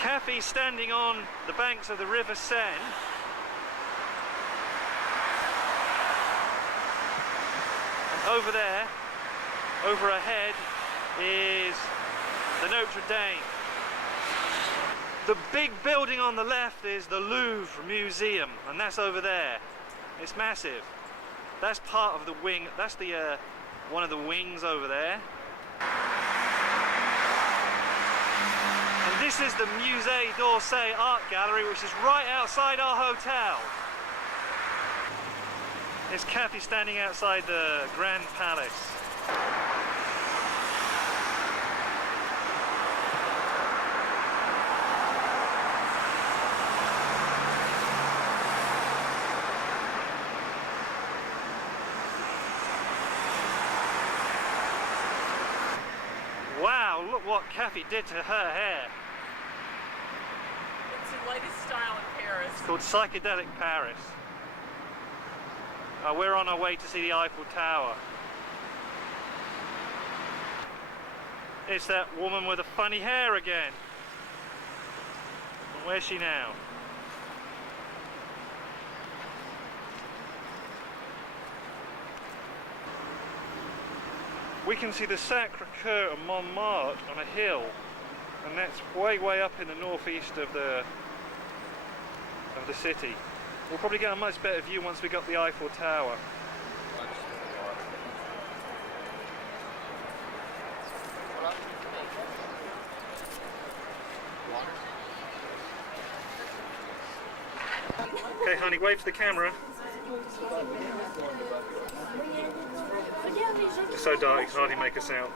Cafe standing on the banks of the River Seine. And over there, over ahead, is the Notre Dame. The big building on the left is the Louvre Museum, and that's over there. It's massive. That's part of the wing. That's the one of the wings over there. And this is the Musée d'Orsay Art Gallery, which is right outside our hotel. There's Kathy standing outside the Grand Palace. Wow, look what Kathy did to her hair. It's the latest style in Paris. It's called Psychedelic Paris. We're on our way to see the Eiffel Tower. It's that woman with the funny hair again. And where's she now? We can see the Sacré-Cœur of Montmartre on a hill, and that's way up in the northeast of the city. We'll probably get a much better view once we got the Eiffel Tower. Okay, honey, wave to the camera. It's so dark, you can hardly make a sound.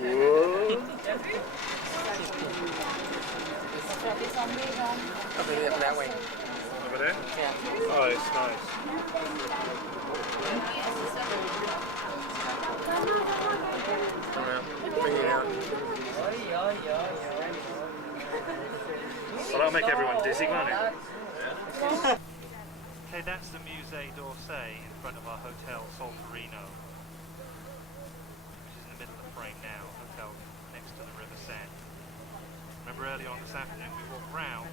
Whoa. That way. Over there? Yeah. Oh, it's nice. Bring it out. Well, that'll make everyone dizzy, won't it? Okay, that's the Musée d'Orsay in front of our hotel, Solferino, which is in the middle of the frame now, hotel next to the River Seine. Remember earlier on this afternoon we walked round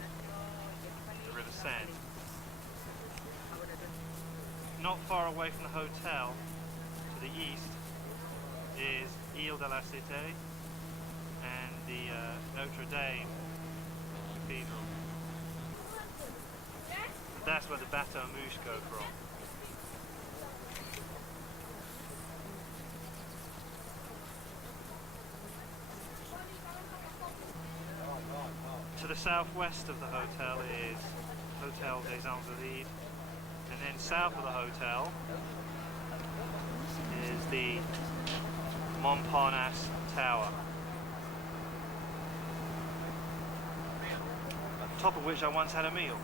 the River Seine. Not far away from the hotel, to the east, is Ile de la Cité and the Notre Dame Cathedral. And that's where the Bateau Mouche go from. To the southwest of the hotel is Hotel des Invalides, and then south of the hotel is the Montparnasse Tower, at the top of which I once had a meal.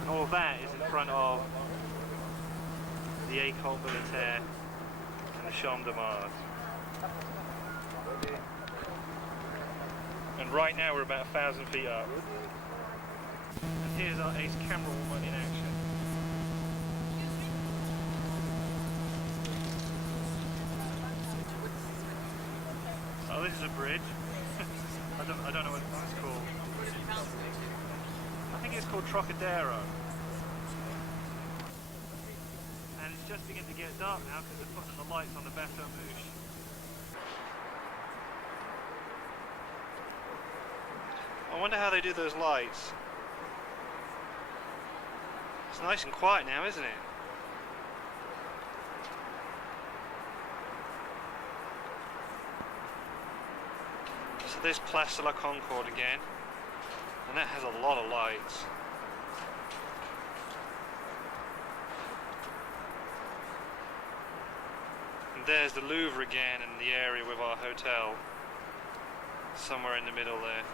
And all of that is in front of the École Militaire and the Champ de Mars. And right now we're about 1,000 feet up. And here's our ace camera woman in action. Oh, this is a bridge. I don't know what it's called. I think it's called Trocadero. And it's just beginning to get dark now because they're putting the lights on the Bateau Mouche. I wonder how they do those lights. It's nice and quiet now, isn't it? So there's Place de la Concorde again, and that has a lot of lights. And there's the Louvre again in the area with our hotel, somewhere in the middle there.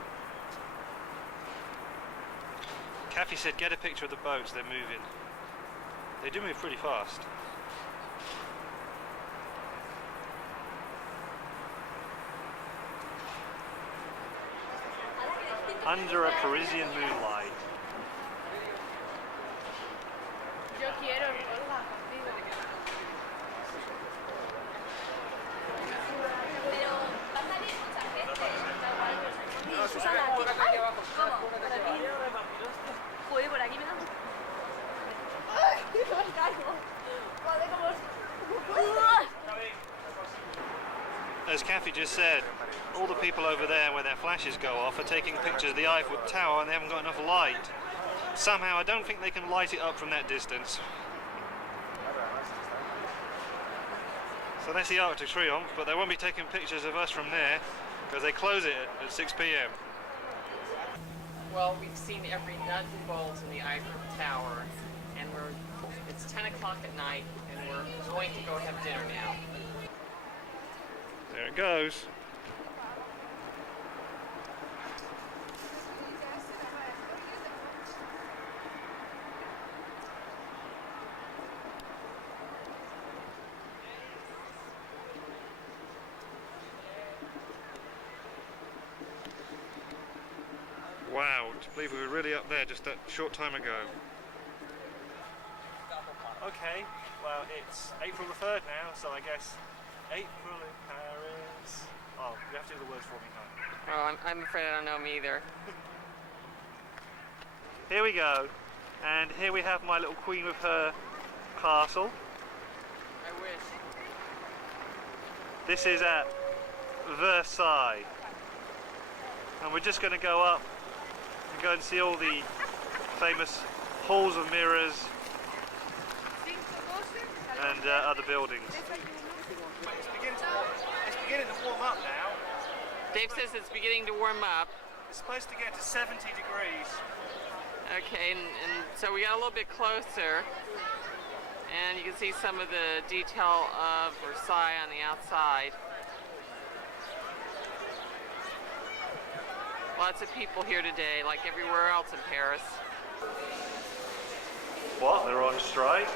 Kathy said get a picture of the boats, they're moving. They do move pretty fast. Under a Parisian moonlight. Yo quiero verla contigo. Pero va a salir mucha gente. as Kathy just said, all the people over there where their flashes go off are taking pictures of the Eiffel Tower and they haven't got enough light. Somehow I don't think they can light it up from that distance. So that's the Arc de Triomphe, but they won't be taking pictures of us from there because they close it at 6 p.m. Well, we've seen every nut and bolt in the Eiffel Tower, and it's 10 o'clock at night, and we're going to go have dinner now. There it goes. Wow, to believe we were really up there just that short time ago. Okay, well it's April the 3rd now, so I guess April in Paris. Oh, you have to do the words for me, huh? Oh, I'm afraid I don't know them either. Here we go, and here we have my little queen with her castle. I wish. This is at Versailles, and we're just going to go up and go and see all the famous halls of mirrors and other buildings. It's beginning to warm up now. Dave says it's beginning to warm up. It's supposed to get to 70 degrees. Okay, and so we got a little bit closer, and you can see some of the detail of Versailles on the outside. Lots of people here today, like everywhere else in Paris. What? They're on strike?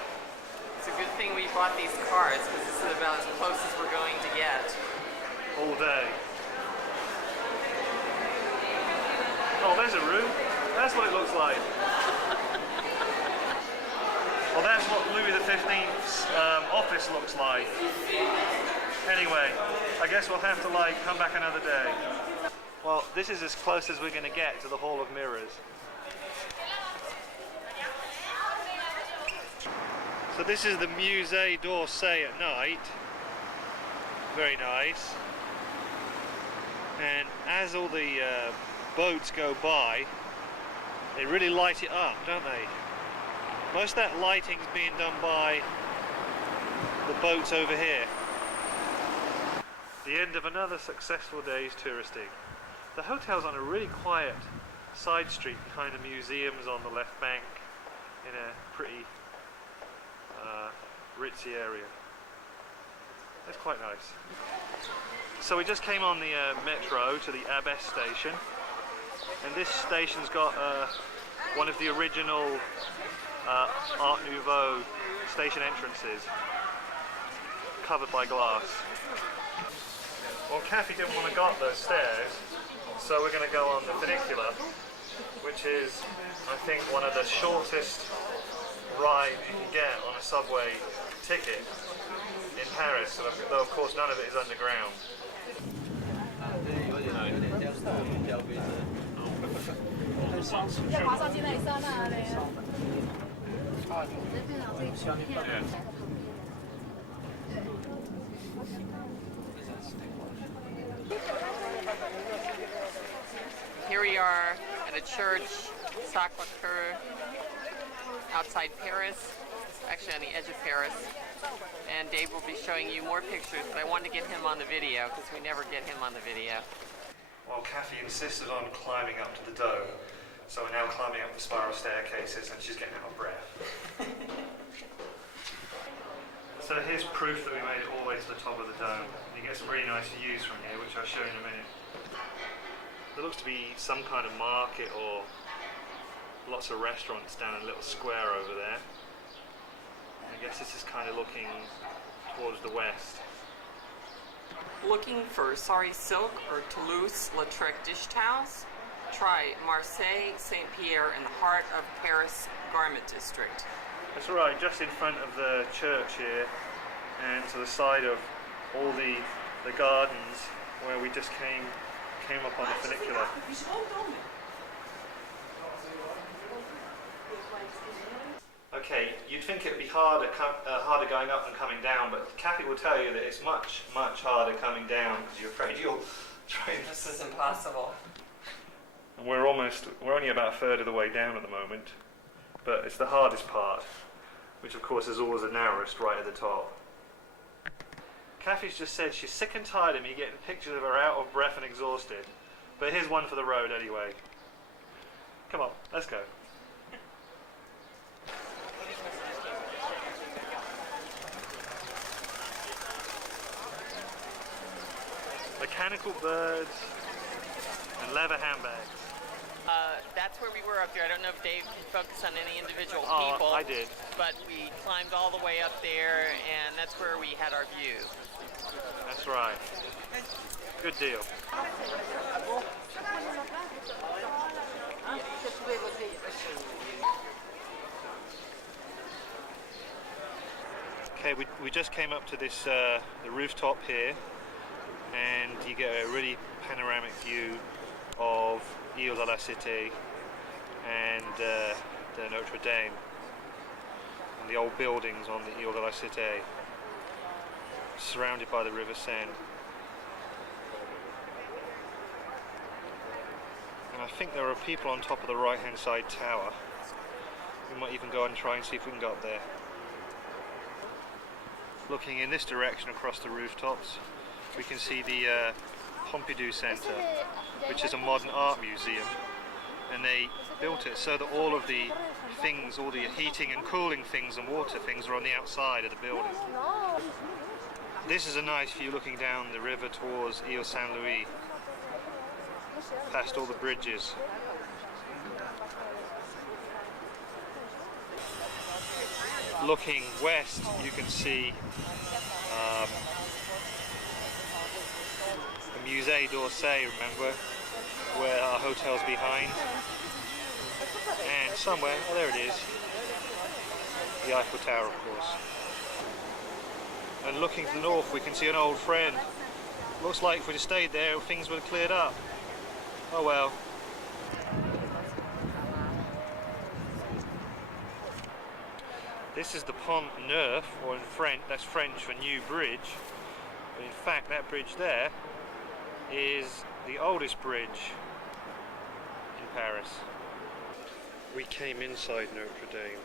It's a good thing we bought these cards, because this is about as close as we're going to get. All day. Oh, there's a room. That's what it looks like. Well, that's what Louis XV's office looks like. Anyway, I guess we'll have to come back another day. Well, this is as close as we're going to get to the Hall of Mirrors. So this is the Musée d'Orsay at night. Very nice. And as all the boats go by, they really light it up, don't they? Most of that lighting's being done by the boats over here. The end of another successful day's touristing. The hotel's on a really quiet side street behind the museums on the left bank in a pretty ritzy area. That's quite nice. So we just came on the metro to the Abbesse station, and this station's got one of the original Art Nouveau station entrances, covered by glass. Well, Kathy didn't want to go up those stairs, so we're going to go on the funicular, which is, I think, one of the shortest rides you can get on a subway ticket in Paris, though of course none of it is underground. Here we are at a church, Sacré-Cœur, outside Paris, actually on the edge of Paris. And Dave will be showing you more pictures, but I wanted to get him on the video because we never get him on the video. Well, Kathy insisted on climbing up to the dome, so we're now climbing up the spiral staircases and she's getting out of breath. So here's proof that we made it all the way to the top of the dome. You get some really nice views from here, which I'll show you in a minute. There looks to be some kind of market or lots of restaurants down a little square over there. I guess this is kind of looking towards the west. Looking for sari silk or Toulouse-Lautrec dish towels? Try Marseille, Saint-Pierre in the heart of Paris garment district. That's right, just in front of the church here and to the side of all the gardens where we just came up on the funicular. Okay, you'd think it'd be harder going up than coming down, but Kathy will tell you that it's much, much harder coming down because you're afraid you'll try and... This is impossible. And we're only about a third of the way down at the moment, but it's the hardest part, which of course is always the narrowest right at the top. Kathy's just said she's sick and tired of me getting pictures of her out of breath and exhausted, but here's one for the road anyway. Come on, let's go. Mechanical birds and leather handbags. That's where we were up there. I don't know if Dave can focus on any individual Oh, people. I did. But we climbed all the way up there, and that's where we had our view. That's right. Good deal. Okay, we just came up to this the rooftop here, and you get a really panoramic view of Ile de la Cité and the Notre Dame and the old buildings on the Ile de la Cité, surrounded by the River Seine. And I think there are people on top of the right hand side tower. We might even go and try and see if we can go up there. Looking in this direction across the rooftops, we can see the Pompidou Centre, which is a modern art museum, and they built it so that all of the things, all the heating and cooling things and water things are on the outside of the building. This is a nice view looking down the river towards Ile Saint-Louis, past all the bridges. Looking west, you can see the Musée d'Orsay, remember, where our hotel's behind. And somewhere, oh there it is, the Eiffel Tower, of course. And looking to the north, we can see an old friend. Looks like if we'd stayed there, things would have cleared up. Oh well. This is the Pont Neuf, or in French, that's French for new bridge. But in fact, that bridge there is the oldest bridge in Paris. We came inside Notre Dame.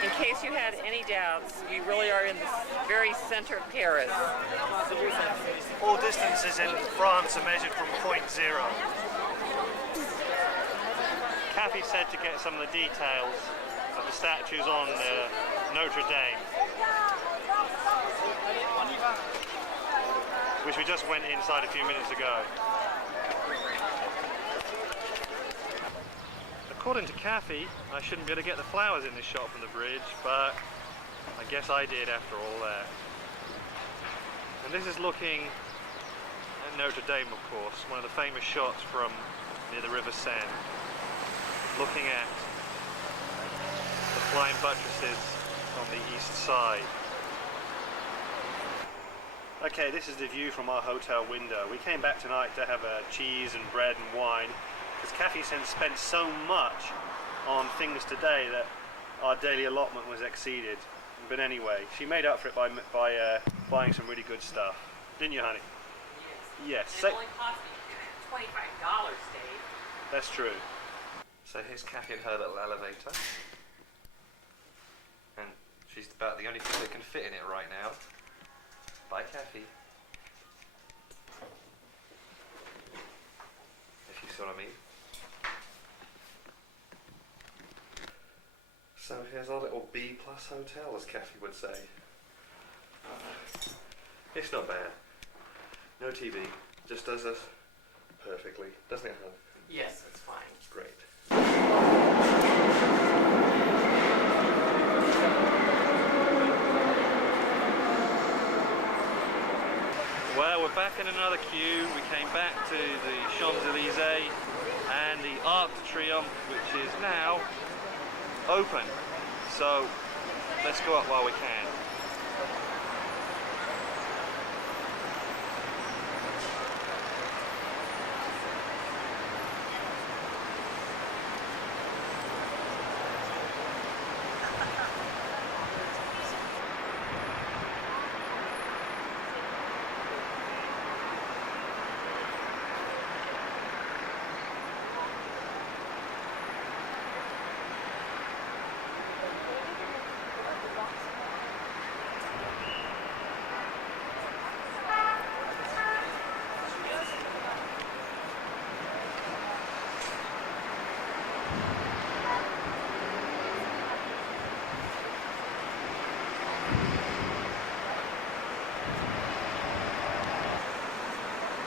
In case you had any doubts, we really are in the very center of Paris. All distances in France are measured from point zero. Kathy said to get some of the details of the statues on Notre Dame, which we just went inside a few minutes ago. According to Kathy, I shouldn't be able to get the flowers in this shot from the bridge, but I guess I did after all that. And this is looking at Notre Dame, of course, one of the famous shots from near the River Seine, looking at the flying buttresses on the east side. Okay, this is the view from our hotel window. We came back tonight to have a cheese and bread and wine, because Kathy spent so much on things today that our daily allotment was exceeded. But anyway, she made up for it by buying some really good stuff. Didn't you, honey? Yes. And it only cost me $25, Dave. That's true. So here's Kathy and her little elevator. And she's about the only thing that can fit in it right now. Bye, Kathy. see what I mean? So here's our little B+ hotel, as Kathy would say. It's not bad. No TV, just does us perfectly, doesn't it, hon? Yes, it's fine. Great. Well, we're back in another queue. We came back to the Champs-Élysées and the Arc de Triomphe, which is now open. So let's go up while we can.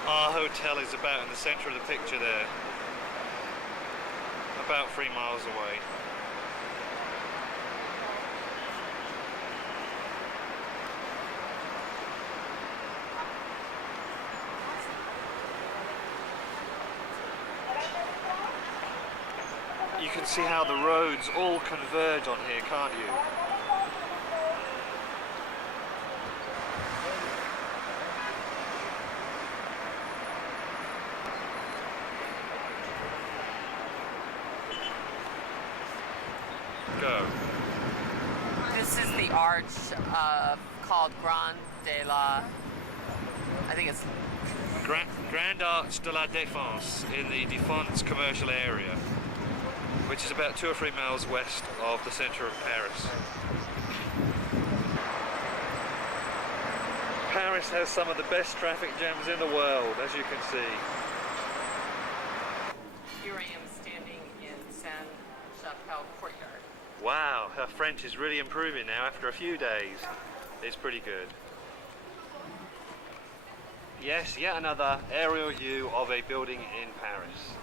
Our hotel is about in the centre of the picture there, about 3 miles away. You can see how the roads all converge on here, can't you? Go. This is the arch called Grand de la... I think it's... Grand Arch de la Défense in the Défense commercial area, which is about 2 or 3 miles west of the centre of Paris. Paris has some of the best traffic jams in the world, as you can see. Here I am standing in Sainte-Chapelle courtyard. Wow, her French is really improving now after a few days. It's pretty good. Yes, yet another aerial view of a building in Paris.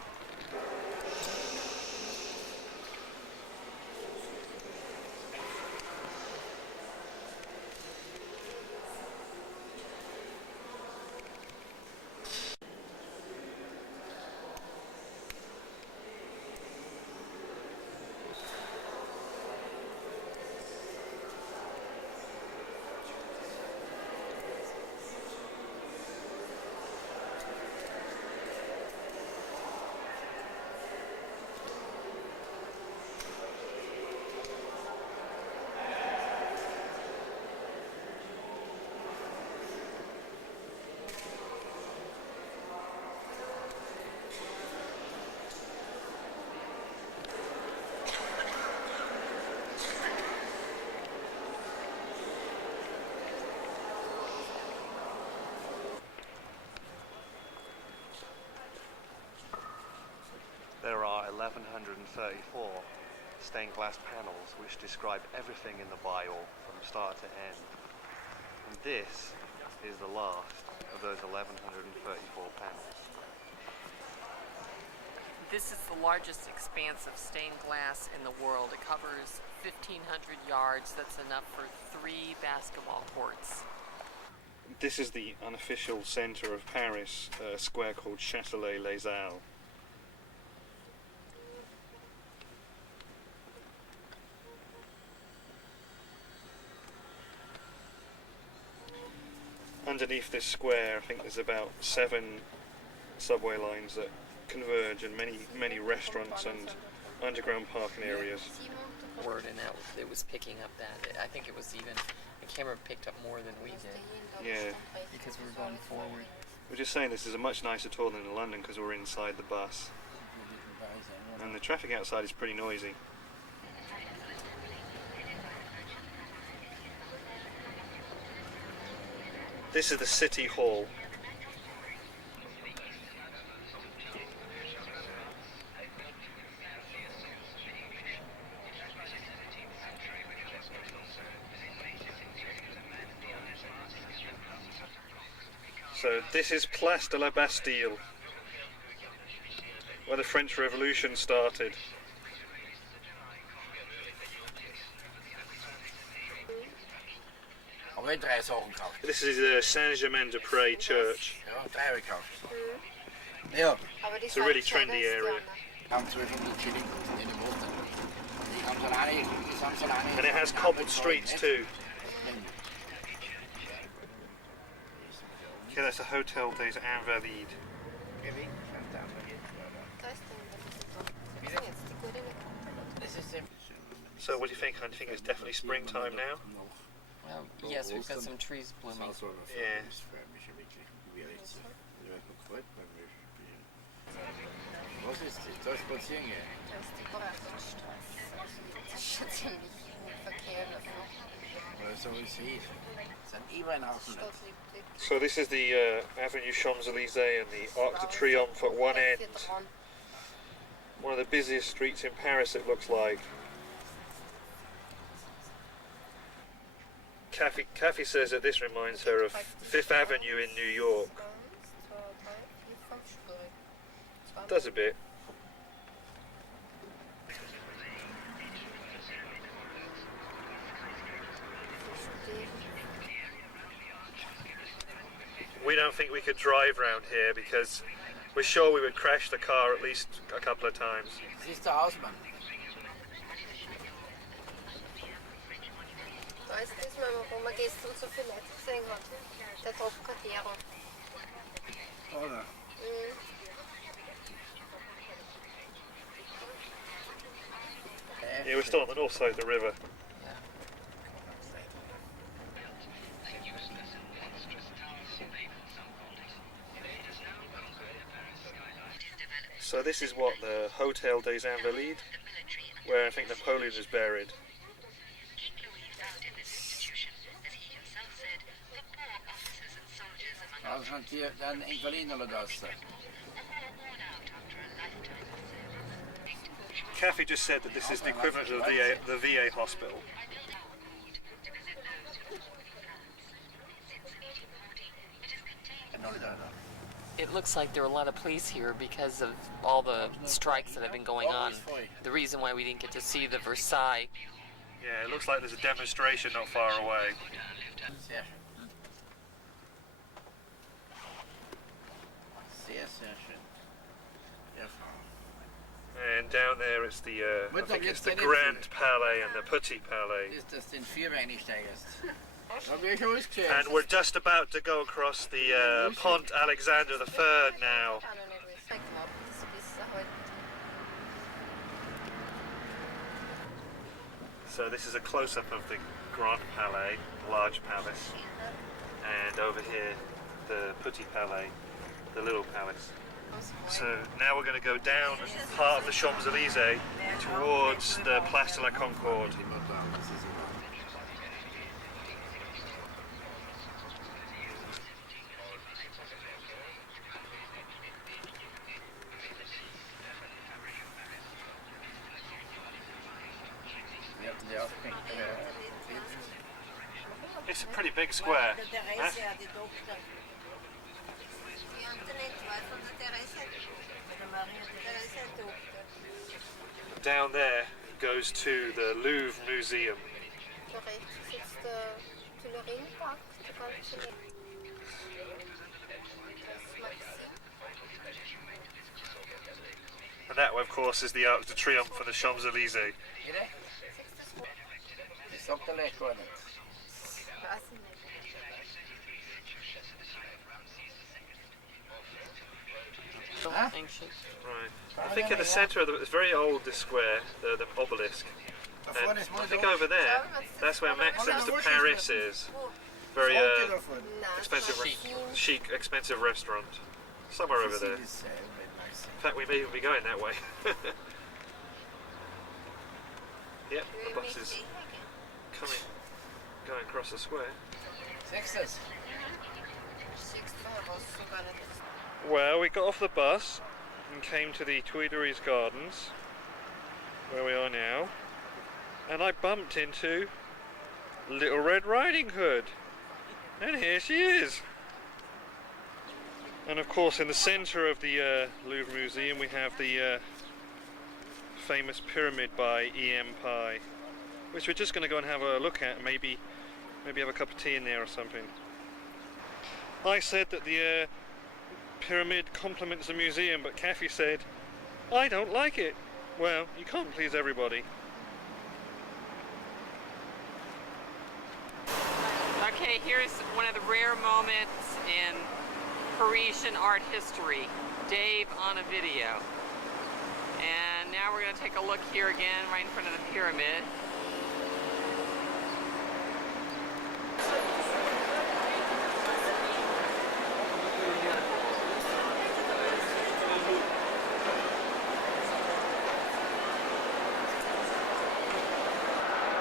There are 1,134 stained glass panels which describe everything in the Bible from start to end. And this is the last of those 1,134 panels. This is the largest expanse of stained glass in the world. It covers 1,500 yards. That's enough for 3 basketball courts. This is the unofficial centre of Paris, a square called Châtelet-les-Halles. Underneath this square, I think there's about 7 subway lines that converge, and many restaurants and underground parking areas. Word, and that it was picking up that. I think it was even, the camera picked up more than we did. Yeah. Because we were going forward. We're just saying this is a much nicer tour than in London because we're inside the bus. And the traffic outside is pretty noisy. This is the City Hall. So this is Place de la Bastille, where the French Revolution started. Alleen 3 Sachen gekauft. This is the Saint-Germain-des-Prés church. Ja, 3 gekauft. Ja. It's a really trendy area. Gaan 200 shilling in de motor. Die gaan zo lang, die zijn zo lang. And it has cobbled streets too. Okay, that's the Hotel des Invalides. So what do you think? I think it's definitely springtime now. Well, yes, we've got some trees blooming. Yeah. Was ist das? Da spazieren gehen. Das ist die Foxtrot. Das ist schon ziemlich Verkehr dafür. So wie es hieß. Es sind überall Haufen. So this is the Avenue Champs-Élysées and the Arc de Triomphe at one end. One of the busiest streets in Paris, it looks like. Kathy says that this reminds her of Fifth Avenue in New York. Does a bit. We don't think we could drive round here because we're sure we would crash the car at least a couple of times. Das ist der Hausmann. Da ist das mal, wo man gestern so viele Leute gesehen hat. Der Trocadero. Oder? Yeah, we're still on the north side of the river. So this is what, the Hotel des Invalides, where I think Napoleon is buried. Ja, das sind hier dann Invaliden oder das? Kathy just said that this is the equivalent of the VA hospital. It looks like there are a lot of police here because of all the strikes that have been going on. The reason why we didn't get to see the Versailles. Yeah, it looks like there's a demonstration not far away. Sehr schön. Sehr, sehr schön. Ja, Frau. And down there it's the, I think it's the Grand Palais and the Petit Palais. Ist das den Vierbeinig steigerst? Da bin ich ausgesehen. And we're just about to go across the Pont Alexander III now. So this is a close-up of the Grand Palais, large palace, and over here the Petit Palais, the little palace. So now we're going to go down part of the Champs-Élysées towards the Place de la Concorde. It's a pretty big square. Huh? Down there goes to the Louvre Museum. And that, of course, is the Arc de Triomphe for the Champs-Élysées. Ist auf der Lechor nicht. Ancient. Right. I think in the centre of it's very old, this square, the obelisk. And I think over there, that's where Maxims de Paris is. Very expensive, chic, expensive restaurant. Somewhere over there. In fact, we may even be going that way. Yep, the bus is going across the square. Sechstes. Well, we got off the bus and came to the Tuileries Gardens, where we are now, and I bumped into Little Red Riding Hood, and here she is. And of course, in the centre of the Louvre Museum, we have the famous pyramid by E.M. Pye, which we're just going to go and have a look at, and maybe have a cup of tea in there or something. I said that the pyramid complements the museum, but Kathy said, I don't like it. Well, you can't please everybody. Okay, here's one of the rare moments in Parisian art history. Dave on a video. And now we're going to take a look here again, right in front of the pyramid.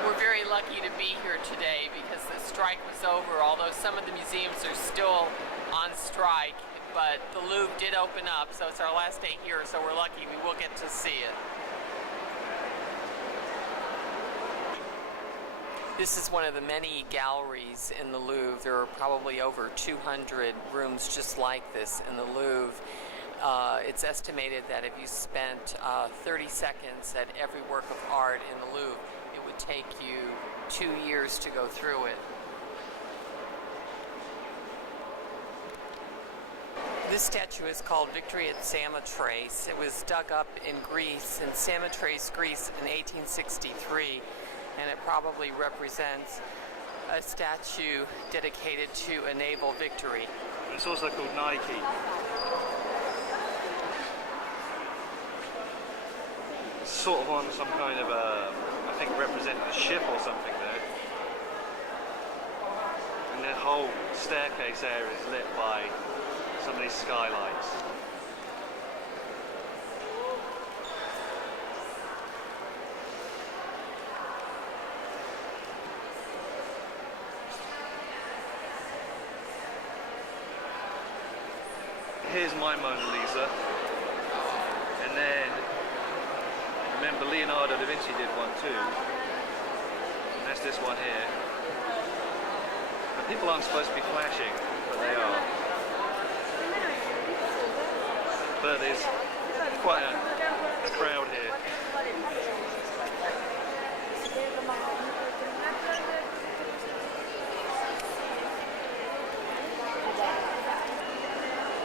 We're very lucky to be here today because the strike was over, although some of the museums are still on strike, but the Louvre did open up, so it's our last day here, so we're lucky we will get to see it. This is one of the many galleries in the Louvre. There are probably over 200 rooms just like this in the Louvre. It's estimated that if you spent 30 seconds at every work of art in the Louvre, it would take you 2 years to go through it. This statue is called Victory at Samothrace. It was dug up in Greece, in Samothrace, Greece in 1863, and it probably represents a statue dedicated to a naval victory. It's also called Nike. It's sort of on some kind of a, I think representing a ship or something there. And the whole staircase area is lit by some of these skylights. Here's my Mona Lisa, and then remember Leonardo da Vinci did one too, and that's this one here. And people aren't supposed to be flashing, but they are. But there's quite a crowd here.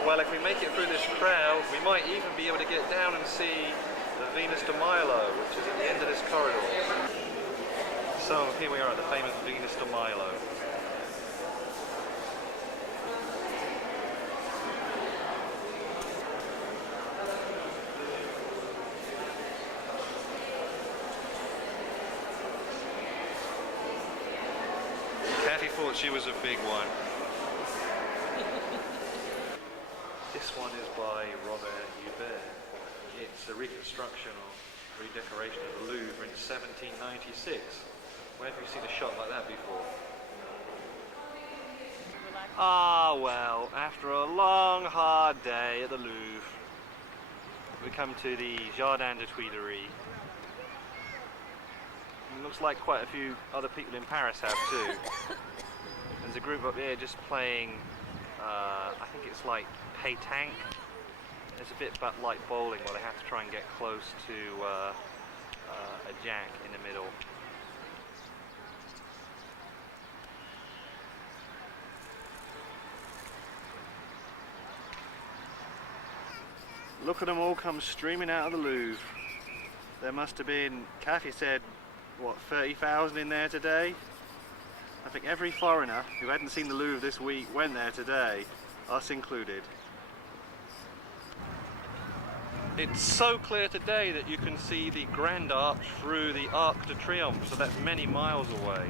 Well, if we make it through this crowd, we might even be able to get down and see the Venus de Milo, which is at the end of this corridor. So here we are at the famous Venus de Milo. Kathy thought she was a big one. This one is by Robert Hubert. It's a reconstruction or redecoration of the Louvre in 1796. Where have you seen a shot like that before? Ah, well, after a long, hard day at the Louvre, we come to the Jardin des Tuileries. It looks like quite a few other people in Paris have too. There's a group up here just playing, I think it's like pétanque. It's a bit like bowling where they have to try and get close to a jack in the middle. Look at them all come streaming out of the Louvre. There must have been, Kathy said, what, 30,000 in there today? I think every foreigner who hadn't seen the Louvre this week went there today, us included. It's so clear today that you can see the Grand Arch through the Arc de Triomphe, so that's many miles away.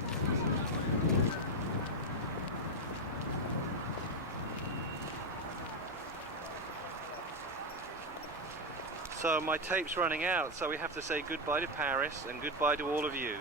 So my tape's running out, so we have to say goodbye to Paris and goodbye to all of you.